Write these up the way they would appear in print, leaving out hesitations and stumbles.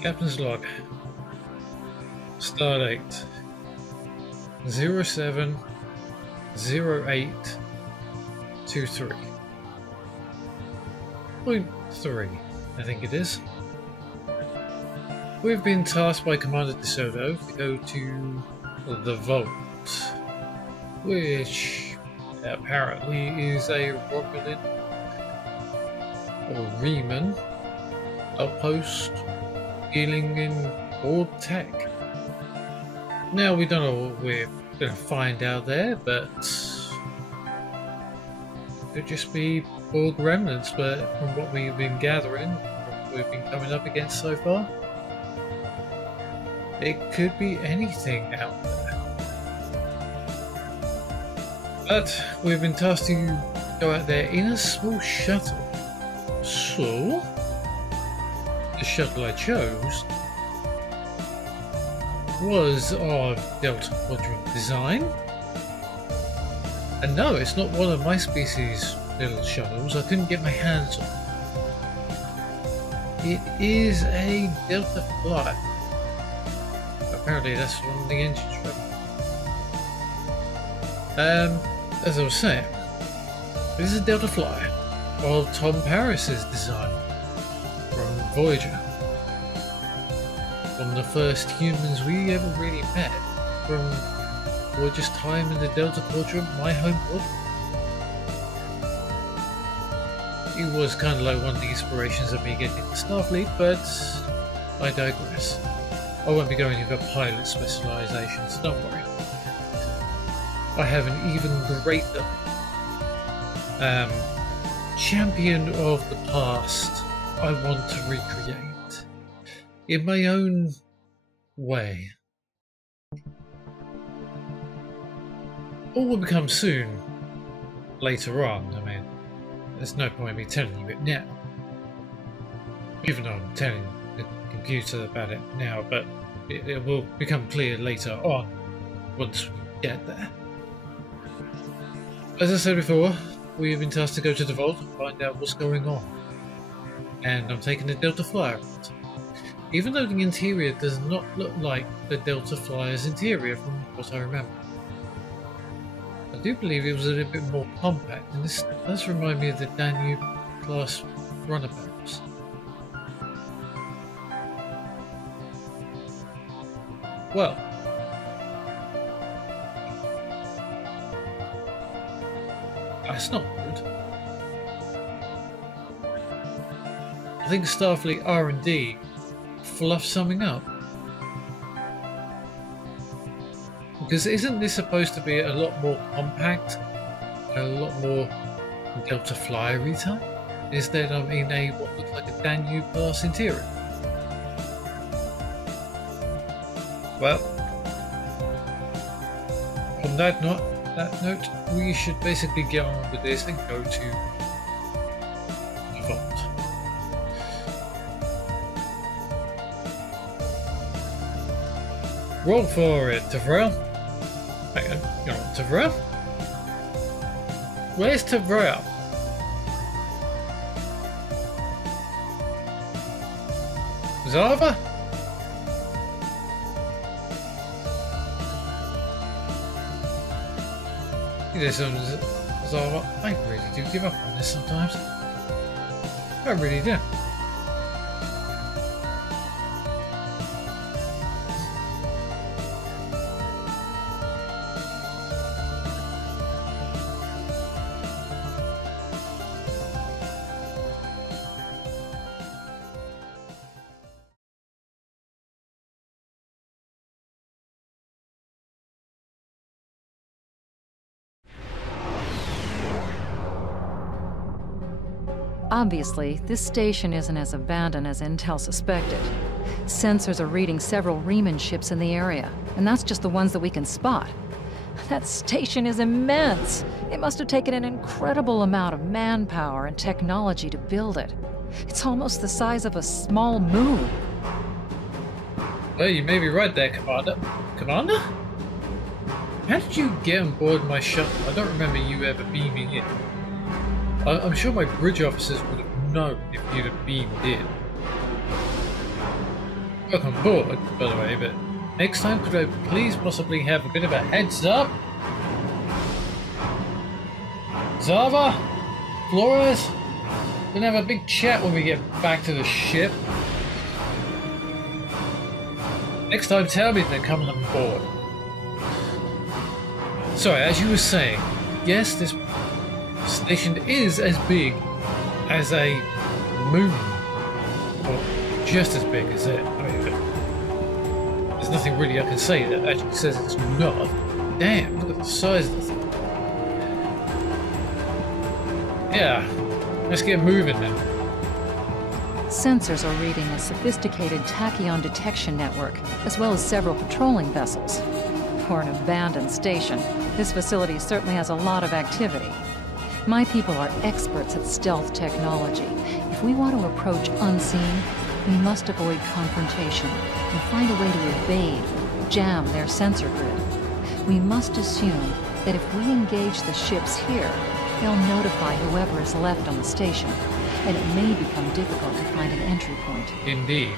Captain's log. Stardate 070823.3, I think it is. We've been tasked by Commander DeSoto to go to the Vault, which apparently is a Romulan or Riemann outpost dealing in old tech. Now, we don't know what we're going to find out there, but it could just be old remnants. But from what we've been gathering, from what we've been coming up against so far, it could be anything out there. But we've been tasked to go out there in a small shuttle. So the shuttle I chose was our Delta Quadrant design. And no, it's not one of my species' little shuttles. I couldn't get my hands on it. It is a Delta Flyer. Apparently that's one of the engines running. As I was saying, this is a Delta Flyer of Tom Paris's design from Voyager. One of the first humans we ever really met from Voyager's time in the Delta Quadrant, my home quadrant. He was kind of like one of the inspirations of me getting into Starfleet, but I digress. I won't be going into pilot specializations, don't worry. I have an even greater champion of the past I want to recreate in my own way. All will become soon later on. I mean, there's no point in me telling you it now, even though I'm telling the computer about it now, but it will become clear later on once we get there. As I said before, we have been tasked to go to the Vault and find out what's going on. And I'm taking the Delta Flyer out. Even though the interior does not look like the Delta Flyer's interior from what I remember. I do believe it was a little bit more compact, and this does remind me of the Danube class runabouts. Well, that's not good. I think Starfleet R&D fluffed something up. Because isn't this supposed to be a lot more compact, a lot more Delta Flyer-y type, instead of in a what looks like a Danube class interior? Well, on that note, we should basically get on with this and go to the Vault. Roll for it, Tavrel. Hang on, Tavrel? Where's Tavrel? Zava? Zava, I really do give up on this sometimes. I really do. Obviously, this station isn't as abandoned as Intel suspected. Sensors are reading several Riemann ships in the area, and that's just the ones that we can spot. That station is immense. It must have taken an incredible amount of manpower and technology to build it. It's almost the size of a small moon. Well, you may be right there, Commander. Commander? How did you get on board my shuttle? I don't remember you ever beaming in. I'm sure my bridge officers would have known if you'd have beamed in. Welcome aboard, by the way, but next time could I please possibly have a bit of a heads up? Zava? Flores? We're gonna have a big chat when we get back to the ship. Next time tell me they're coming on board. Sorry, as you were saying, yes, this station is as big as a moon. Or just as big as it. I mean, there's nothing really I can say that actually says it's not. Damn, look at the size of the thing. Yeah, let's get moving then. Sensors are reading a sophisticated tachyon detection network, as well as several patrolling vessels. For an abandoned station, this facility certainly has a lot of activity. My people are experts at stealth technology. If we want to approach unseen, we must avoid confrontation and find a way to evade or jam their sensor grid. We must assume that if we engage the ships here, they'll notify whoever is left on the station, and it may become difficult to find an entry point. Indeed.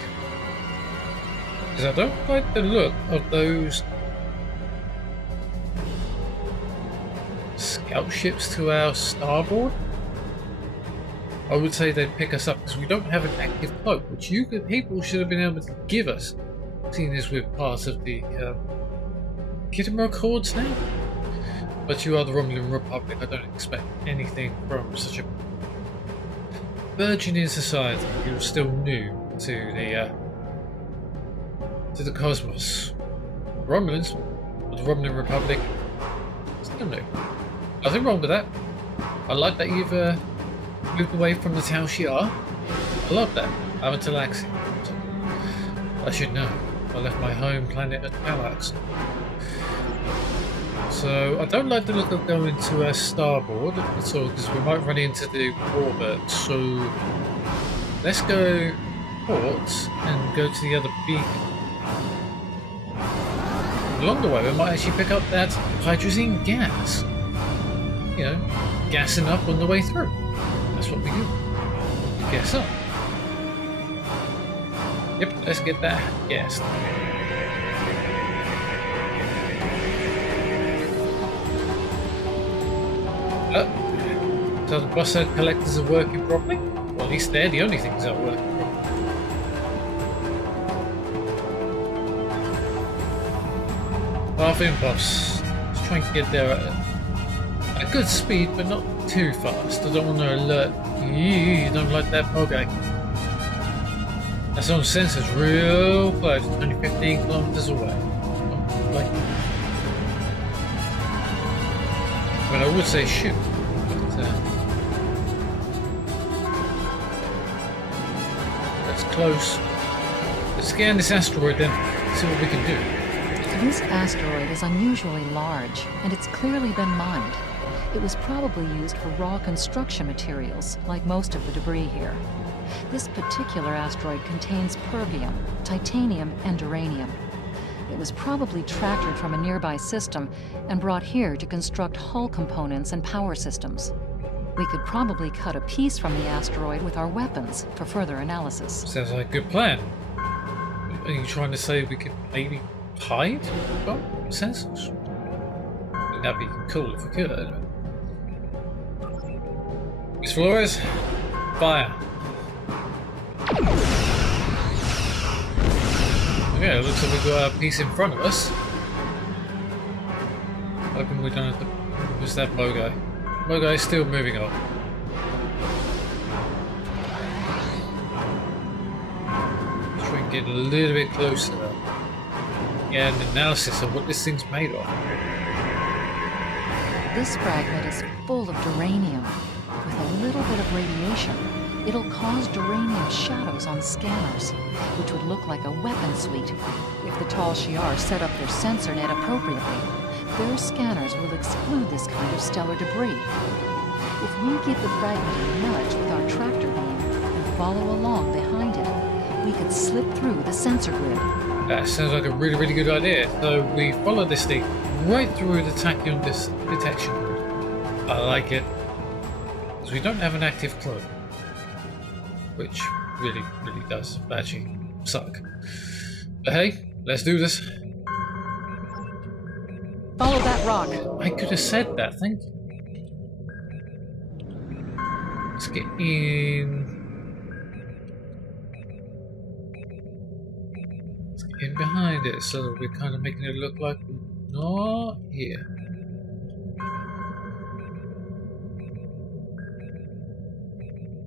Because I don't like the look of those scout ships to our starboard. I would say they'd pick us up because we don't have an active cloak, which you good people should have been able to give us, seeing as we're part of the Kittimer Accords now. But you are the Romulan Republic. I don't expect anything from such a burgeoning society. You're still new to the cosmos. Romulans, or the Romulan Republic, still new. Nothing wrong with that. I like that you've moved away from the Tal Shiar. I love that. I'm a Talaxi. I should know. I left my home planet at Talax. So I don't like the look of going to our starboard at all, because we might run into the warbird. So let's go port and go to the other beacon. Along the way we might actually pick up that hydrazine gas. You know, gassing up on the way through. That's what we do. Gas up. Yep, let's get that gassed. So the bus collectors are working properly? Well, at least they're the only things that are working properly. Path impulse. Let's try and get there at a good speed, but not too fast. I don't want to alert you. You don't like that bogey. That's on sensors real close, only 15 kilometers away. Well, I would say shoot, but that's close. Let's scan this asteroid then, see what we can do. This asteroid is unusually large, and it's clearly been mined. It was probably used for raw construction materials, like most of the debris here. This particular asteroid contains pervium, titanium, and uranium. It was probably tractored from a nearby system and brought here to construct hull components and power systems. We could probably cut a piece from the asteroid with our weapons for further analysis. Sounds like a good plan. Are you trying to say we could maybe hide? Well, sensors. That'd be cool if we could. Miss Flores, fire. Okay, it looks like we've got a piece in front of us. Hoping we don't have to... Who's that bow guy? Bow guy's still moving on. Let's try and get a little bit closer. Yeah, an analysis of what this thing's made of. This fragment is full of duranium. With a little bit of radiation, it'll cause duranium shadows on scanners, which would look like a weapon suite if the Tal Shiar set up their sensor net appropriately. Their scanners will exclude this kind of stellar debris. If we give the fragment a nudge with our tractor beam and follow along behind it, we could slip through the sensor grid. That sounds like a really, really good idea. So we follow this thing right through the tachyon detection grid. I like it. Because we don't have an active clone. Which really, really does actually suck. But hey, let's do this. Follow that rock. I could have said that, thank you. Let's get in. Let's get in behind it so that we're kind of making it look like we're not here.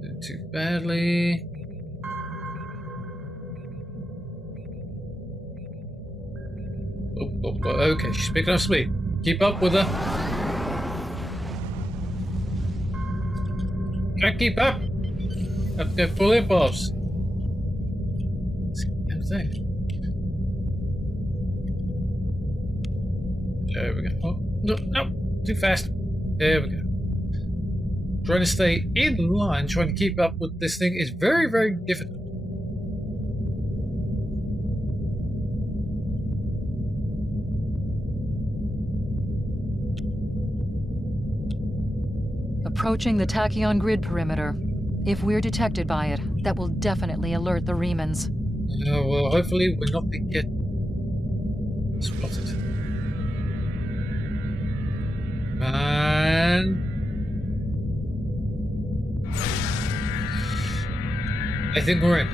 Didn't too badly. Oh, okay, she's picking up speed. Keep up with her. Can't keep up. Have to go full impulse. Everything. There we go. Oh, no, no, too fast. There we go. Trying to stay in line, trying to keep up with this thing is very, very difficult. Approaching the tachyon grid perimeter. If we're detected by it, that will definitely alert the Remans. Well, hopefully we're not going to get spotted. And I think we're in.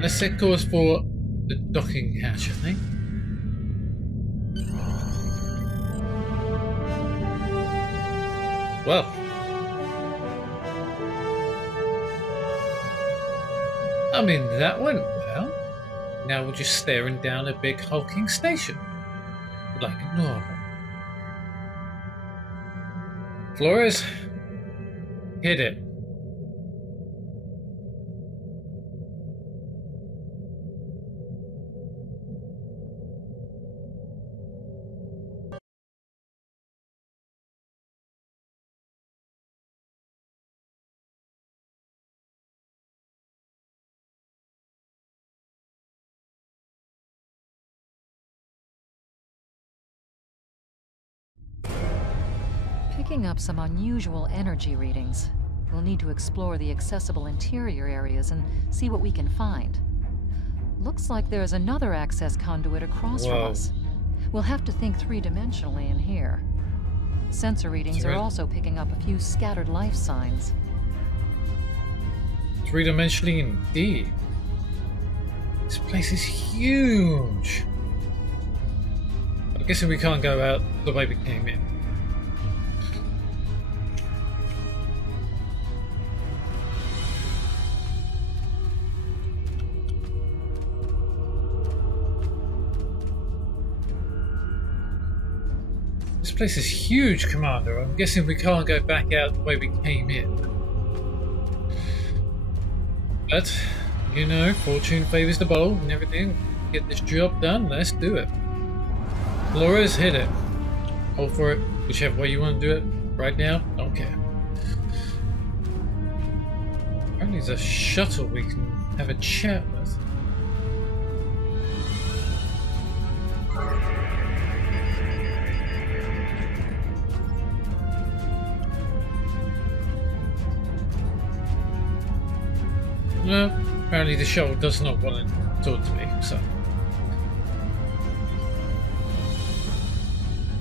Let's set course for the docking hatch, I think. Well, I mean, that went well. Now we're just staring down a big hulking station, like normal. Flores, hit it. Picking up some unusual energy readings. We'll need to explore the accessible interior areas and see what we can find. Looks like there's another access conduit across from us. We'll have to think three-dimensionally in here. Sensor readings are also picking up a few scattered life signs. Three-dimensionally indeed. This place is huge. I'm guessing we can't go out the way we came in. This place is huge, Commander. I'm guessing we can't go back out the way we came in. But, you know, fortune favours the bold and everything. Get this job done, let's do it. Flores, hit it. Hold for it, whichever way you want to do it. Right now, don't care. Apparently there's a shuttle we can have a chat with. No, apparently the shuttle does not want to talk to me, so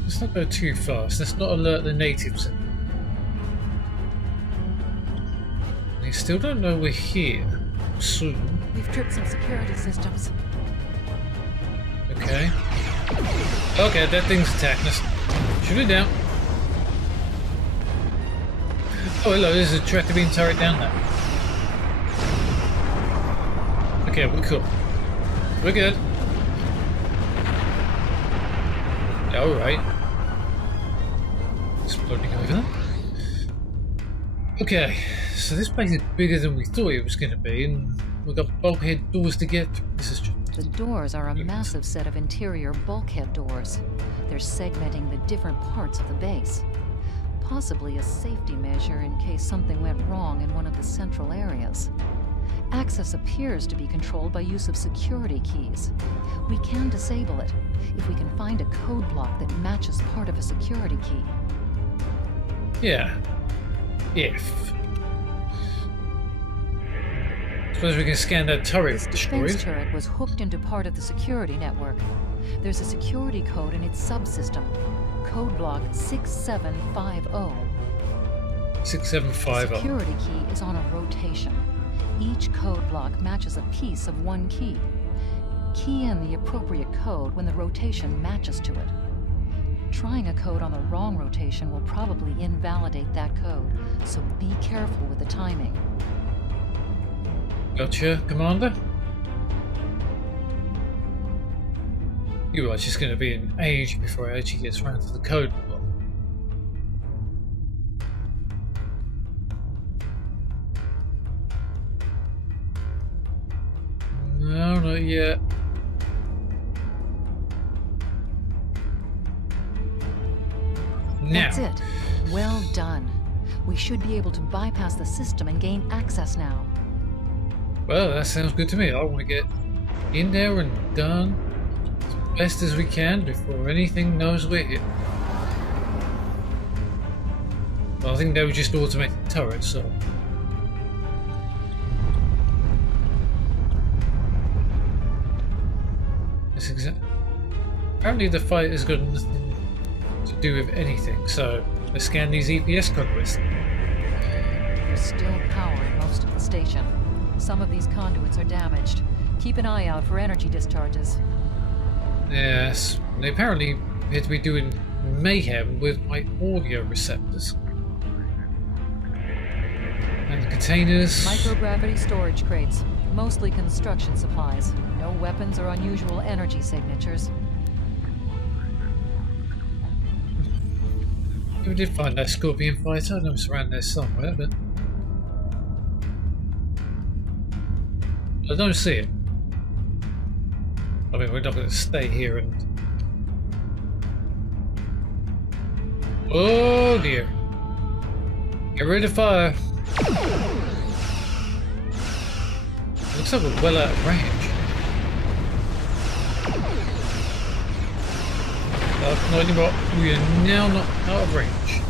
let's not go too fast. Let's not alert the natives. They still don't know we're here. Soon. We've tripped some security systems. Okay. Okay, that thing's attacking us. Shoot it down. Oh, hello, there's a tractor beam turret down there. Okay, we're cool. We're good. Alright. Exploding over there. Okay, so this place is bigger than we thought it was going to be, and we've got bulkhead doors to get. This is just... The doors are a massive set of interior bulkhead doors. they're segmenting the different parts of the base. Possibly a safety measure in case something went wrong in one of the central areas. Access appears to be controlled by use of security keys. We can disable it if we can find a code block that matches part of a security key. Yeah. If. Suppose we can scan that turret This destroyed. defense turret was hooked into part of the security network. There's a security code in its subsystem. Code block 6750. 6750. The security key is on a rotation. Each code block matches a piece of one key. Key in the appropriate code when the rotation matches to it. Trying a code on the wrong rotation will probably invalidate that code, so be careful with the timing. Gotcha, Commander. You realize it's going to be an age before it actually gets around to the code block. No, not yet. Now. That's it. Well done. We should be able to bypass the system and gain access now. Well, that sounds good to me. I want to get in there and done as best as we can before anything knows we're here. Well, I think they were just automated turrets, so... Apparently the fight has got nothing to do with anything, so let's scan these EPS conduits. There's still power in most of the station. Some of these conduits are damaged. Keep an eye out for energy discharges. Yes, they apparently appear to be doing mayhem with my audio receptors. And the containers... Microgravity storage crates. Mostly construction supplies. No weapons or unusual energy signatures. We did find that Scorpion fighter. I know it's around there somewhere, but... I don't see it. I mean, we're not going to stay here and... Oh dear. Get ready to fire. Looks like we're well out of range. Not anymore. We are now not out of range.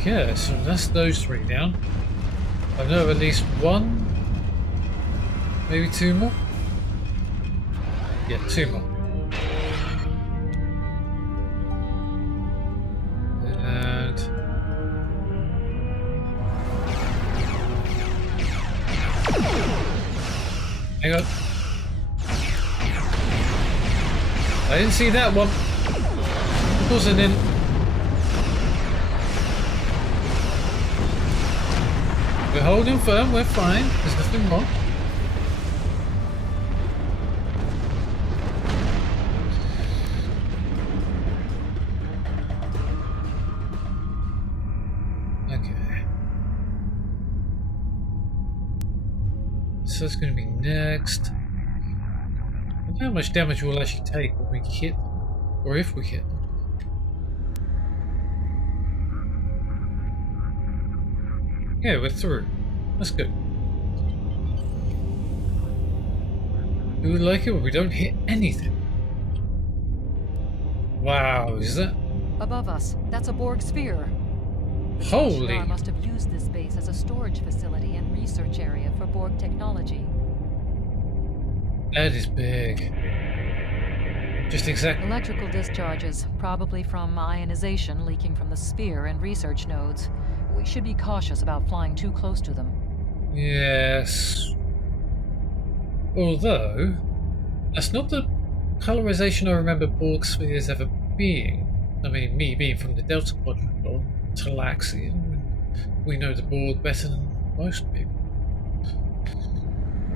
Okay, so that's those three down. I know of at least one, maybe two more. Yeah, two more. And hang on. I didn't see that one. Of course I didn't. We're holding firm, we're fine. There's nothing wrong. Okay. So it's going to be next. I wonder how much damage we'll actually take when we hit them, or if we hit them. Yeah, we're through. That's good. We would like it when we don't hit anything. Wow, is that? Above us, that's a Borg sphere. The Holy! Star must have used this base as a storage facility and research area for Borg technology. That is big. Just exactly. Electrical discharges, probably from ionization leaking from the sphere and research nodes. We should be cautious about flying too close to them. Yes. Although, that's not the colorization I remember Borg spheres ever being. I mean, me being from the Delta Quadrant or Talaxian, we know the Borg better than most people.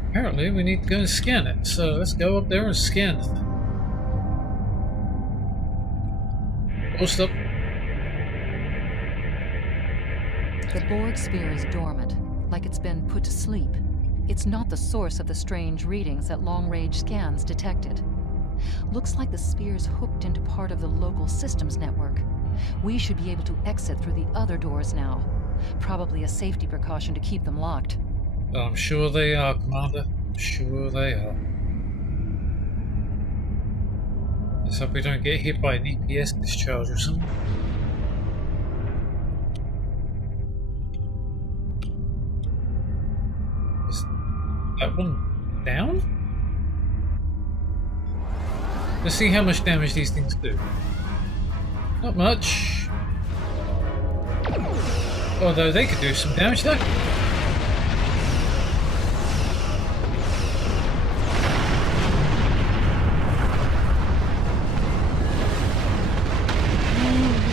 Apparently, we need to go and scan it, so let's go up there and scan it. Oh, stop. The Borg sphere is dormant. like it's been put to sleep. It's not the source of the strange readings that long-range scans detected. Looks like the spear's hooked into part of the local systems network. We should be able to exit through the other doors now. Probably a safety precaution to keep them locked. I'm sure they are, Commander. I'm sure they are. Let's hope we don't get hit by an EPS discharge or something. Is that one down? Let's see how much damage these things do. Not much. Although they could do some damage though.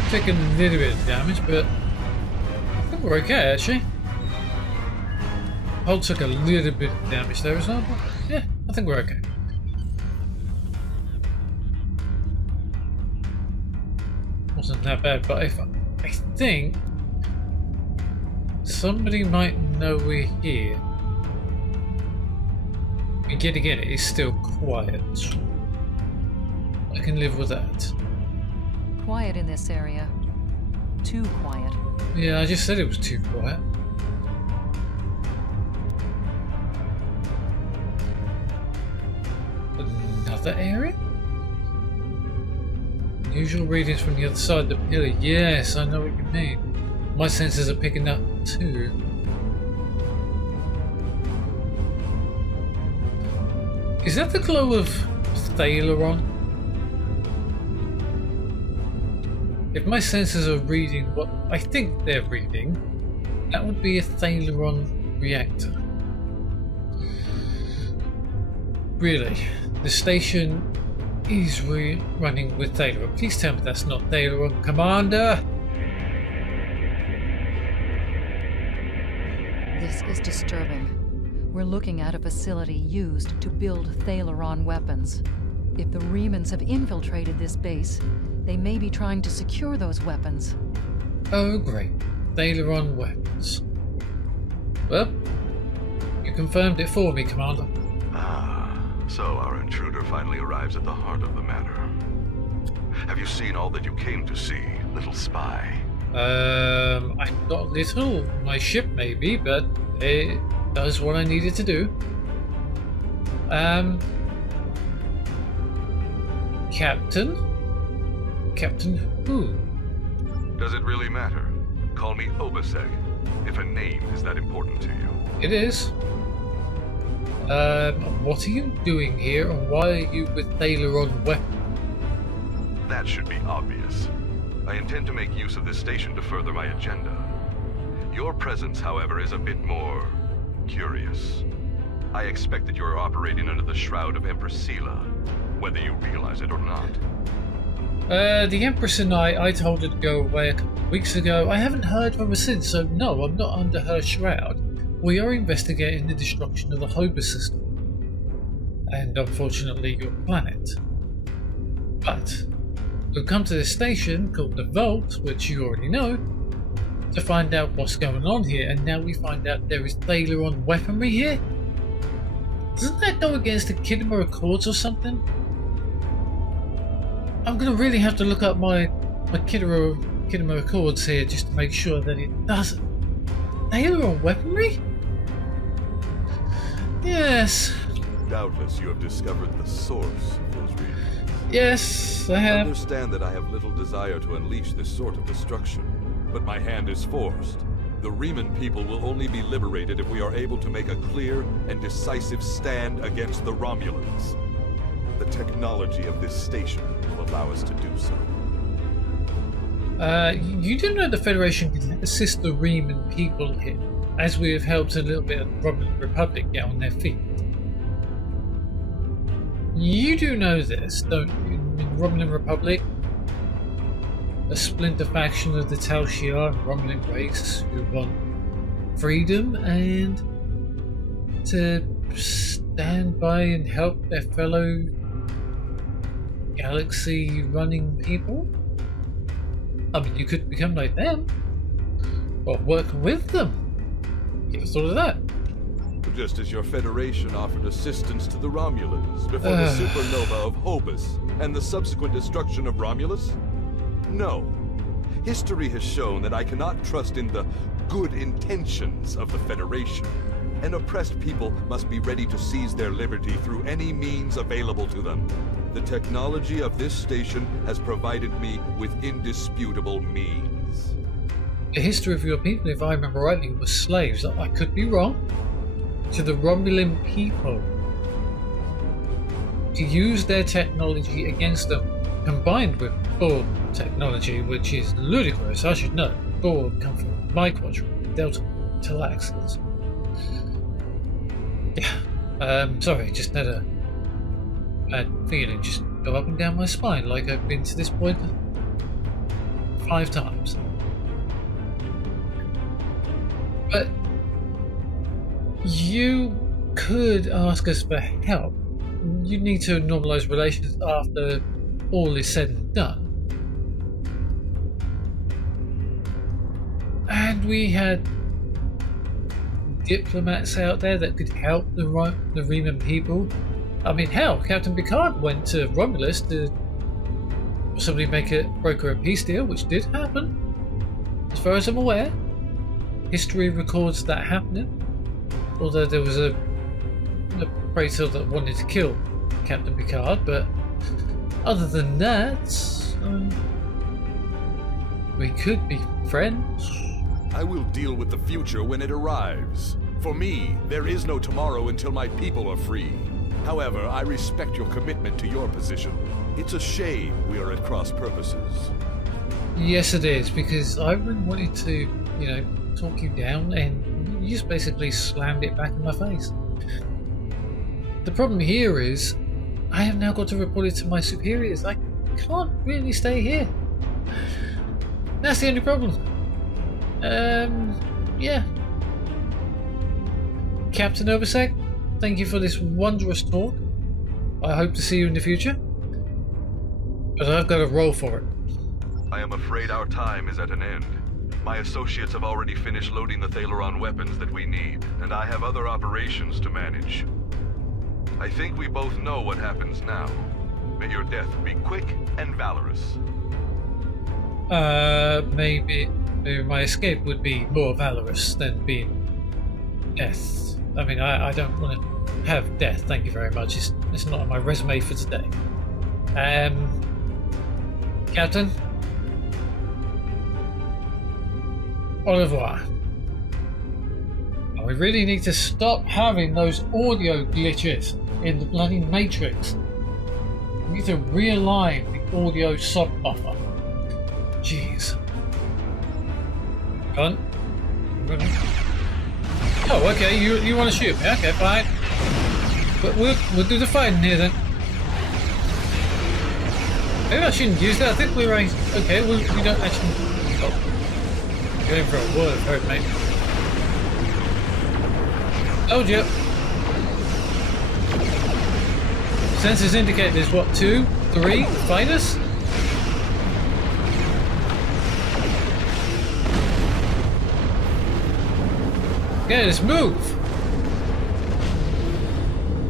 Taking a little bit of damage, but I think we're okay actually. Hull took a little bit of damage there as well, but yeah, I think we're okay. Wasn't that bad, but I think somebody might know we're here. And yet again, it is still quiet. I can live with that. Quiet in this area. Too quiet. Yeah, I just said it was too quiet. Another area? Usual readings from the other side of the pillar. Yes, I know what you mean. My senses are picking up too. Is that the glow of Thaleron? If my senses are reading what I think they're reading, that would be a Thaleron reactor. Really, the station is running with Thaleron. Please tell me that's not Thaleron, Commander! This is disturbing. We're looking at a facility used to build Thaleron weapons. If the Remans have infiltrated this base, they may be trying to secure those weapons. Oh great, Thaleron weapons. Well, you confirmed it for me, Commander. Ah, so our intruder finally arrives at the heart of the matter. Have you seen all that you came to see, little spy? I'm not little. My ship maybe, but it does what I needed to do. Captain? Captain who? Does it really matter? Call me Obasek, if a name is that important to you. It is. What are you doing here, and why are you with Thaleron weapon? That should be obvious. I intend to make use of this station to further my agenda. Your presence, however, is a bit more curious. I expect that you are operating under the shroud of Empress Sela, whether you realize it or not. The Empress and I told her to go away a couple of weeks ago. I haven't heard from her since, so no, I'm not under her shroud. We are investigating the destruction of the Hoba system. And unfortunately your planet. But we've come to this station called the Vault, which you already know, to find out what's going on here, and now we find out there is Thaleron weaponry here? Doesn't that go against the Kidima Accords or something? I'm gonna really have to look up my Kidima Accords here just to make sure that it doesn't. Thaleron weaponry? Yes. Doubtless you have discovered the source of those readings. Yes, I have. Understand that I have little desire to unleash this sort of destruction, but my hand is forced. The Reman people will only be liberated if we are able to make a clear and decisive stand against the Romulans. The technology of this station will allow us to do so. You do know the Federation can assist the Reman people here, as we have helped a little bit of the Romulan Republic get on their feet. You do know this, don't you? In the Romulan Republic, a splinter faction of the Tal Shiar Romulan race who want freedom and to stand by and help their fellow galaxy running people. I mean, you could become like them or work with them. You thought of that? Just as your Federation offered assistance to the Romulans before the supernova of Hobus and the subsequent destruction of Romulus? No. History has shown that I cannot trust in the good intentions of the Federation. An oppressed people must be ready to seize their liberty through any means available to them. The technology of this station has provided me with indisputable means. The history of your people, if I remember rightly, was slaves. I could be wrong. To the Romulan people. To use their technology against them, combined with Borg technology, which is ludicrous, I should know. Borg come from my quadrant, Delta Talaxis. Yeah, sorry, just had a bad feeling just go up and down my spine like I've been to this point 5 times. But you could ask us for help. You need to normalize relations after all is said and done. And we had diplomats out there that could help the Reman people. I mean, hell, Captain Picard went to Romulus to possibly broker a peace deal, which did happen. As far as I'm aware, history records that happening. Although there was a traitor that wanted to kill Captain Picard, but other than that, we could be friends. I will deal with the future when it arrives. For me, there is no tomorrow until my people are free. However, I respect your commitment to your position. It's a shame we are at cross purposes. Yes, it is, because I really wanted to, talk you down, and you just basically slammed it back in my face. The problem here is, I have now got to report it to my superiors. I can't really stay here. That's the only problem. Yeah. Captain Obersec, thank you for this wondrous talk. I hope to see you in the future. But I've got to roll for it. I am afraid our time is at an end. My associates have already finished loading the Thaleron weapons that we need, and I have other operations to manage. I think we both know what happens now. May your death be quick and valorous. Maybe my escape would be more valorous than being death. I mean, I don't want to have death, thank you very much. It's not on my resume for today. Captain? Au revoir. We really need to stop having those audio glitches in the bloody Matrix. We need to realign the audio sub-buffer. Jeez. Gun? Oh, okay, you want to shoot me? Okay, fine. But we'll do the fighting here then. Maybe I shouldn't use that. I think we're okay. We don't actually. Oh, going for a word hurt, mate. Told you. Sensors indicate there's what, 2, 3 fighters? Okay, let's move.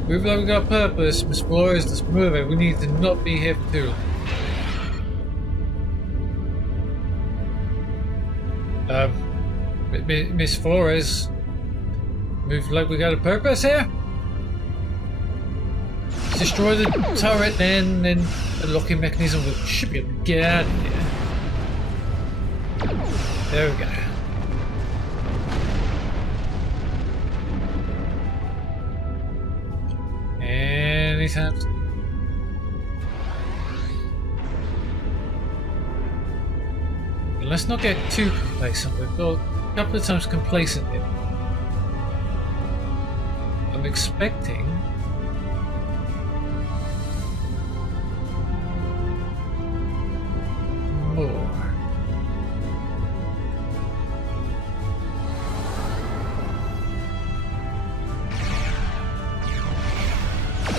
Move like we got purpose, Miss Flores. Let's move it. We need to not be here for too long. Miss Flores. Move like we got a purpose here. Destroy the turret, then the locking mechanism should be able to get out of here. There we go. Anytime. Let's not get too complacent. We've got a couple of times complacent here. I'm expecting more.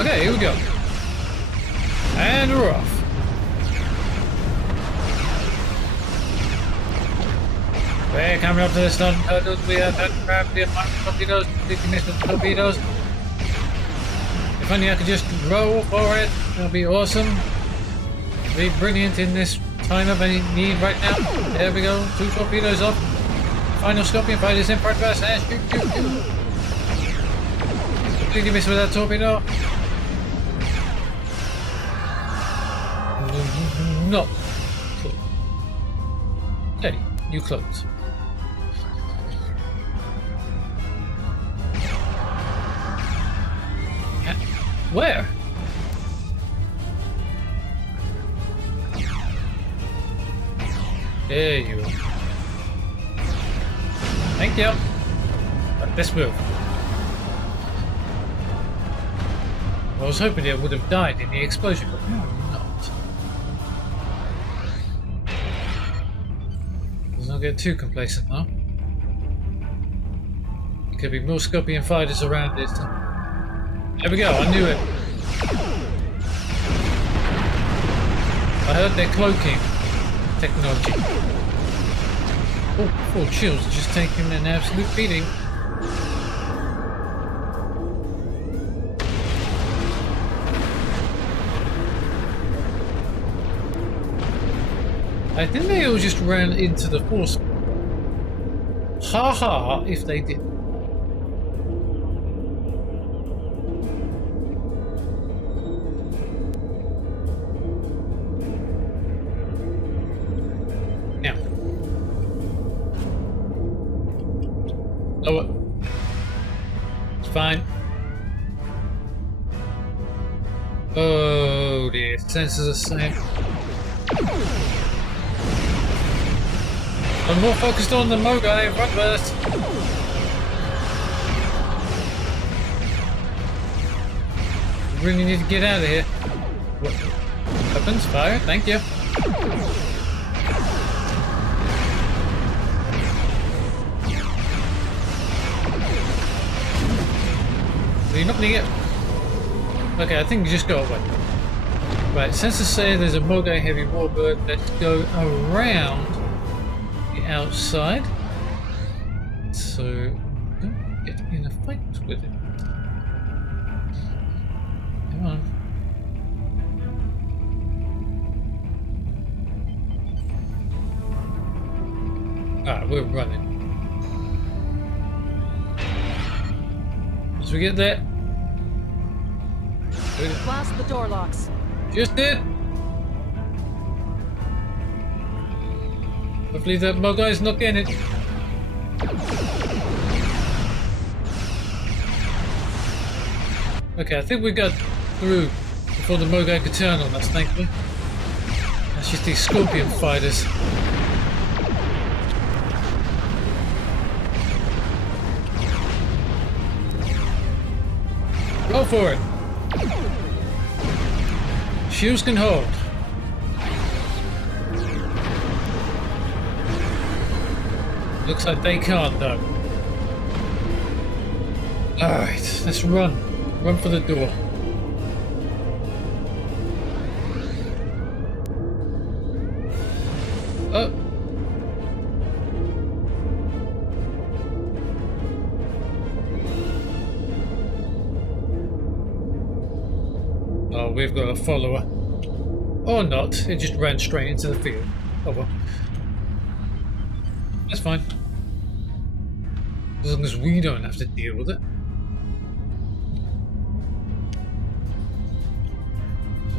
Okay, here we go. And we're off. Okay, coming up to the stun turtles, we have that gravity of torpedoes, completely missed with torpedoes. If only I could just roll for it, that'll be awesome. Be brilliant in this time of any need right now. There we go, 2 torpedoes up. Final Scorpion fighters in front of us, and shoot, shoot, shoot. Completely missed with that torpedo. No. Hey, you close. Where? There you are. Thank you. Let's move. I was hoping it would have died in the explosion, but no, not. Let's not get too complacent now. There could be more Scorpion fighters around this. There we go, I knew it. I heard they're cloaking technology. Oh, poor Chill's just taking an absolute beating. I think they all just ran into the force. Ha ha, if they did. Now. Lower. It's fine. Oh dear, sensors are saying. I'm more focused on the Mogai in front of us. We really need to get out of here. Weapons, fire, thank you. Are you not gonna get... Okay, I think you just go away. Right, sensors say there's a Mogai heavy warbird. Let's go around outside, so don't get in a fight with it. Come on. Alright, we're running. Once we get there, Blast the door locks. just did. Hopefully that Mogai's not getting it. Okay, I think we got through before the Mogai could turn on us, thankfully. That's just these Scorpion fighters. Roll for it. Shields can hold. Looks like they can't though. Alright, let's run. Run for the door. Oh. Oh, we've got a follower. Or not, it just ran straight into the field. Oh well. That's fine. As long as we don't have to deal with it.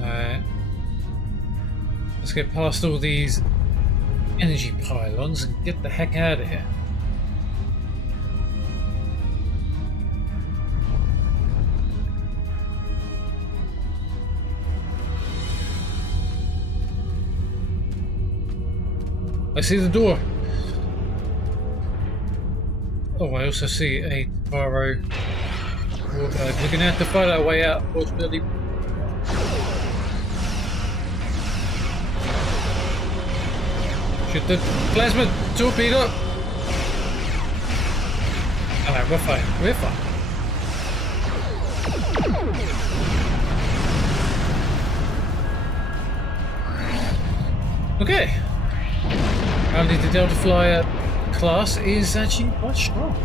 Alright. Let's get past all these energy pylons and get the heck out of here. I see the door. Oh, I also see a Taro. We're gonna have to fight our way out, unfortunately. Shoot the plasma torpedo! Alright, we're fine. We're fine. Okay. Apparently the Delta Flyer class is actually quite strong.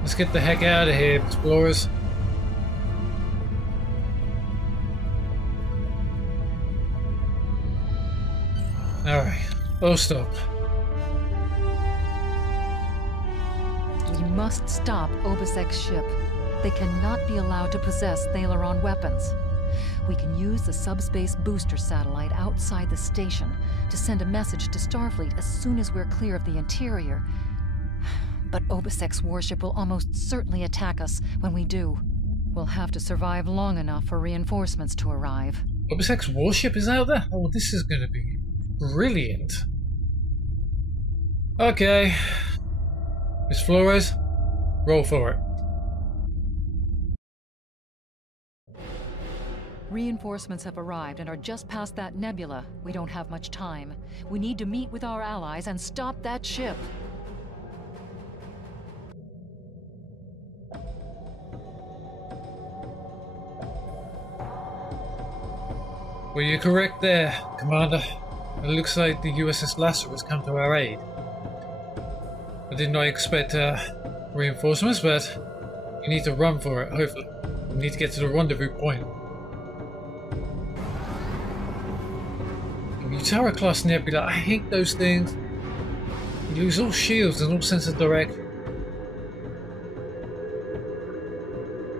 Let's get the heck out of here, explorers. Alright, full stop. We must stop Obisek's ship. They cannot be allowed to possess Thalaron weapons. We can use the subspace booster satellite outside the station to send a message to Starfleet as soon as we're clear of the interior. But Obisek's warship will almost certainly attack us when we do. We'll have to survive long enough for reinforcements to arrive. Obisek's warship is out there? Oh, this is going to be brilliant. Okay. Miss Flores, roll for it. Reinforcements have arrived and are just past that nebula. We don't have much time. We need to meet with our allies and stop that ship. Well, you're correct there, Commander. It looks like the USS Lasser has come to our aid. I did not expect reinforcements, but we need to run for it, hopefully. We need to get to the rendezvous point. Utara class nebula, I hate those things. You lose all shields and all sense of direction.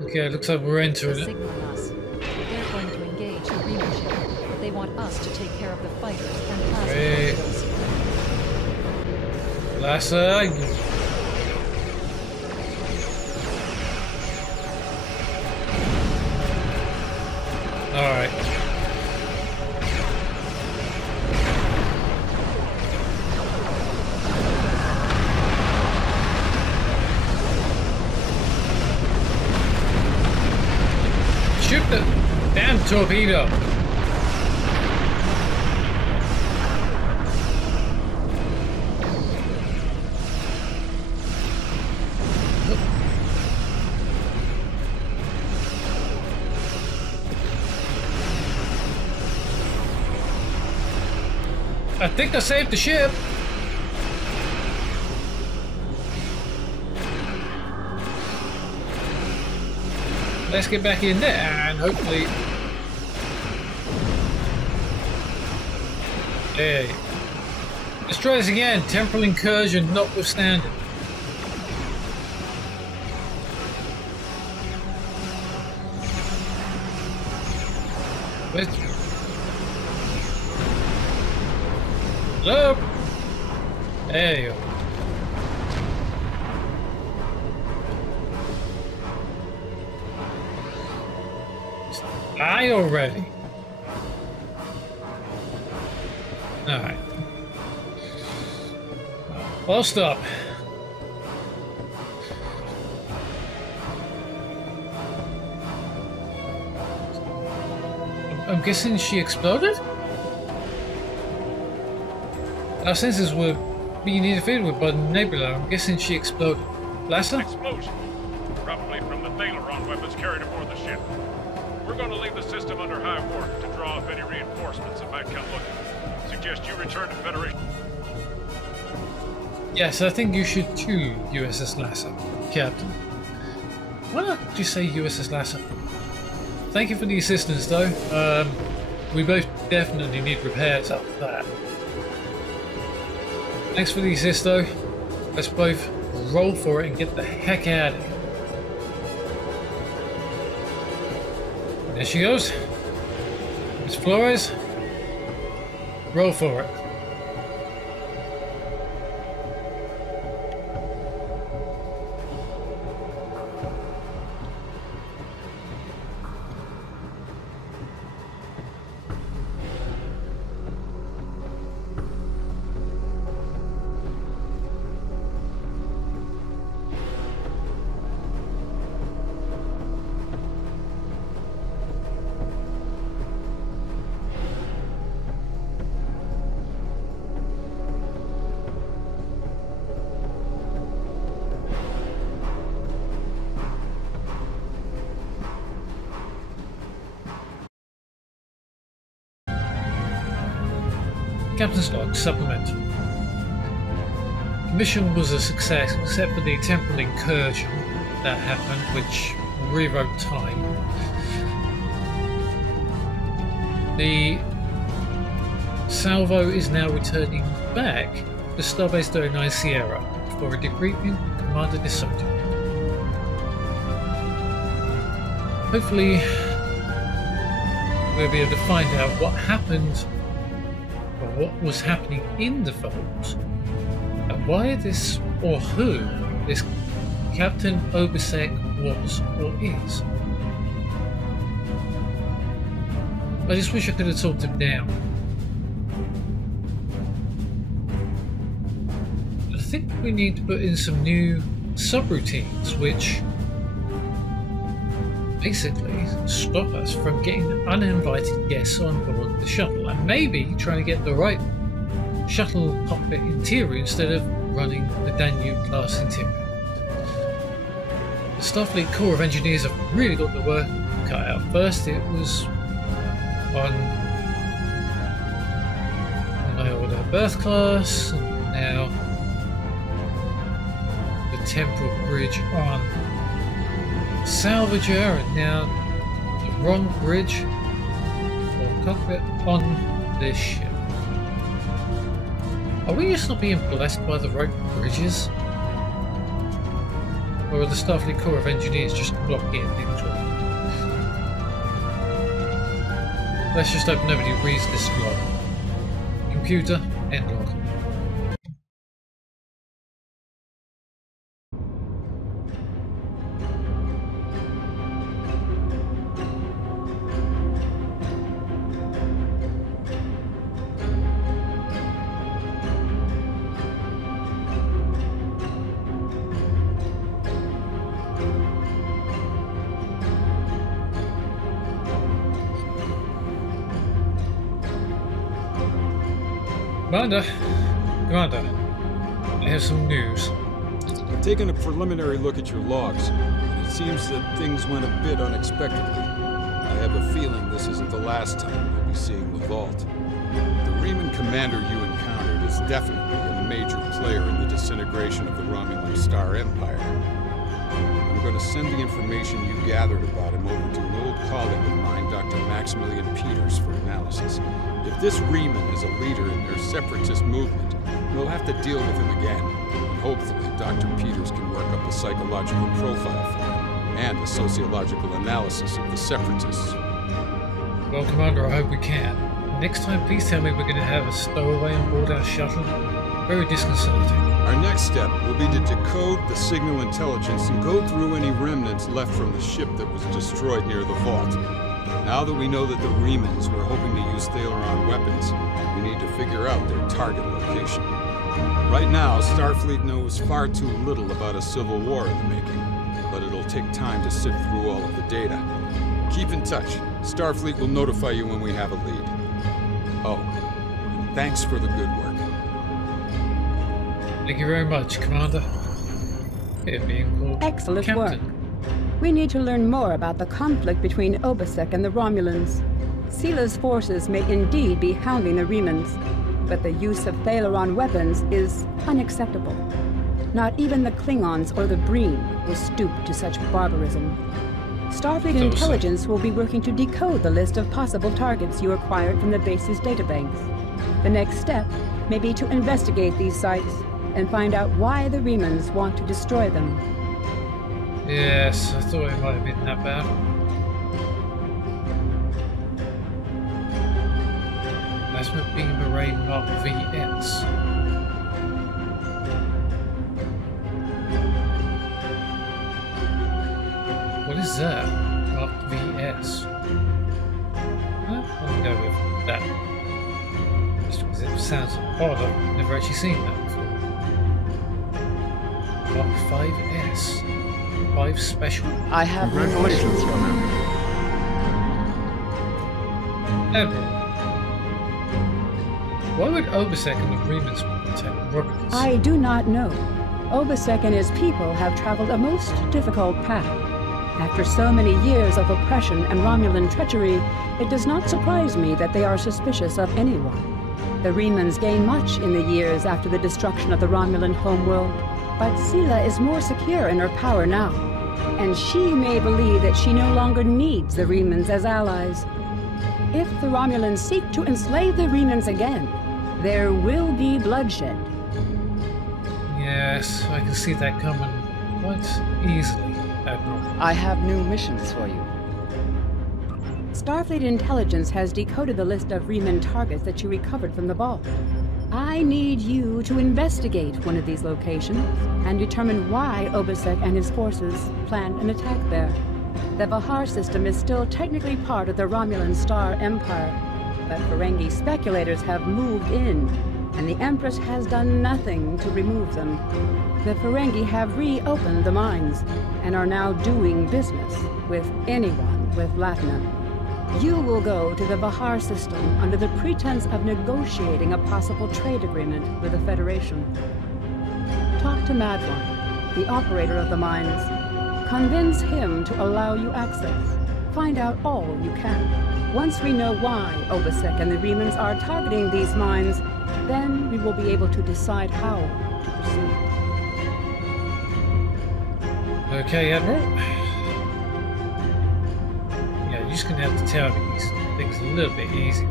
Okay, looks like we're entering it. Signaling us. They're going to engage the Reaper ship. They want us to take care of the fighters and plasma vehicles. Lasser. Alright. Shoot the damn torpedo! I think I saved the ship. Let's get back in there and hopefully... Hey. Let's try this again. Temporal incursion notwithstanding. Hello? There you go. Die already. Alright. I'll stop. I'm guessing she exploded? Our sensors were being interfered with by the nebula. I'm guessing she exploded. Lasser? Explosion. Probably from the Thalaron weapons carried aboard the ship. We're going to leave the system under high warp to draw up any reinforcements that might come looking. Suggest you return to Federation. Yes, I think you should too, USS Lasser, Captain. Why not just say USS Lasser? Thank you for the assistance, though. We both definitely need repairs after that. Thanks for the assist, though. Let's both roll for it and get the heck out of here. There she goes. Miss Flores. Roll for it. Captain's log, supplemental. The mission was a success except for the temporal incursion that happened, which rewrote time. The salvo is now returning back to Starbase 39 Sierra for a debriefing Commander DeSoto. Hopefully we'll be able to find out what happened, or what was happening in the vault, and why this, or who this Captain Obisek was or is. I just wish I could have talked him down. I think we need to put in some new subroutines which basically stop us from getting uninvited guests on board the shuttle, and maybe trying to get the right shuttle cockpit interior instead of running the Danube class interior. The Starfleet Corps of Engineers have really got the work cut out. First it was on my older berth class, and now the temporal bridge on Salvager, and now the wrong bridge or cockpit on this ship. Are we just not being blessed by the right bridges? Or are the Starfleet Corps of Engineers just not getting things wrong? Let's just hope nobody reads this log. Computer, end log. Commander, I have some news. I've taken a preliminary look at your logs, and it seems that things went a bit unexpectedly. I have a feeling this isn't the last time we'll be seeing the vault. The Riemann commander you encountered is definitely a major player in the disintegration of the Romulan Star Empire. I'm going to send the information you gathered about him over to an old colleague of mine, Dr. Maximilian Peters, for analysis. If this Riemann is a leader in their separatist movement, we'll have to deal with him again. And hopefully, Dr. Peters can work up a psychological profile for him, and a sociological analysis of the separatists. Well, Commander, I hope we can. Next time, please tell me we're going to have a stowaway on board our shuttle. Very disconcerting. Our next step will be to decode the signal intelligence and go through any remnants left from the ship that was destroyed near the vault. Now that we know that the Riemanns were hoping to use Thalaron weapons, we need to figure out their target location. Right now, Starfleet knows far too little about a civil war in the making, but it'll take time to sift through all of the data. Keep in touch. Starfleet will notify you when we have a lead. Oh, and thanks for the good work. Thank you very much, Commander. Here being called Excellent Captain. work. We need to learn more about the conflict between Obisek and the Romulans. Sila's forces may indeed be hounding the Riemanns, but the use of Thalaron weapons is unacceptable. Not even the Klingons or the Breen will stoop to such barbarism. Starfleet Intelligence will be working to decode the list of possible targets you acquired from the base's databanks. The next step may be to investigate these sites and find out why the Riemanns want to destroy them. Yes, I thought it might have been that bad. Plasma Beam Array Mark VS. What is that? Mark VS. I'll go with that. Just because it sounds odd, I've never actually seen that before. Mark 5S. 5 special. I have Congratulations, Commander. Admiral, why would Obisek and the Riemanns want to attack Romulans? I do not know. Obisek and his people have traveled a most difficult path. After so many years of oppression and Romulan treachery, it does not surprise me that they are suspicious of anyone. The Remans gain much in the years after the destruction of the Romulan homeworld, but Sela is more secure in her power now, and she may believe that she no longer needs the Remans as allies. If the Romulans seek to enslave the Remans again, there will be bloodshed. Yes, I can see that coming quite easily, Admiral. I have new missions for you. Starfleet Intelligence has decoded the list of Reman targets that you recovered from the vault. I need you to investigate one of these locations and determine why Obasek and his forces planned an attack there. The Vahar system is still technically part of the Romulan Star Empire, but Ferengi speculators have moved in, and the Empress has done nothing to remove them. The Ferengi have reopened the mines and are now doing business with anyone with Latinum. You will go to the Vahar system under the pretense of negotiating a possible trade agreement with the Federation. Talk to Madwan, the operator of the mines. Convince him to allow you access. Find out all you can. Once we know why Obasek and the Remans are targeting these mines, then we will be able to decide how to proceed. Okay, Admiral. Yeah, you're just going to have to tell me these things a little bit easier.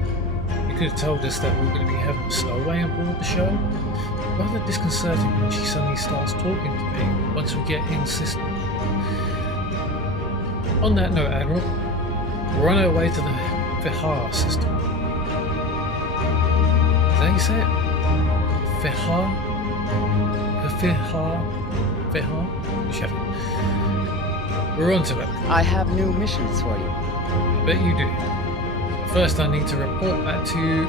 You could have told us that we're going to be having a stowaway on board the show. Rather disconcerting when she suddenly starts talking to me once we get in system. On that note, Admiral, we're on our way to the Vahar system. Is that how you say it? Vahar? Vahar? Whichever. We're on to it. I have new missions for you. I bet you do. First, I need to report back to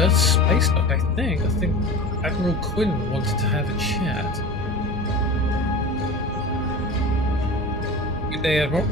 Earth Space Dock, I think. Admiral Quinn wanted to have a chat. Good day, Admiral.